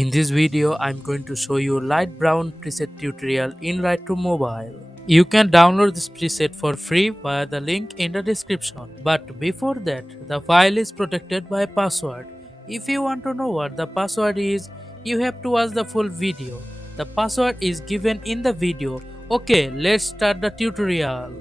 In this video, I'm going to show you light brown preset tutorial in Right to Mobile. You can download this preset for free via the link in the description. But before that, the file is protected by password. If you want to know what the password is, you have to watch the full video. The password is given in the video. Okay, let's start the tutorial.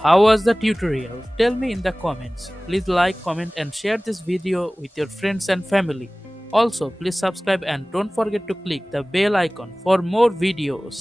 How was the tutorial? Tell me in the comments. Please like, comment and share this video with your friends and family. Also, please subscribe and don't forget to click the bell icon for more videos.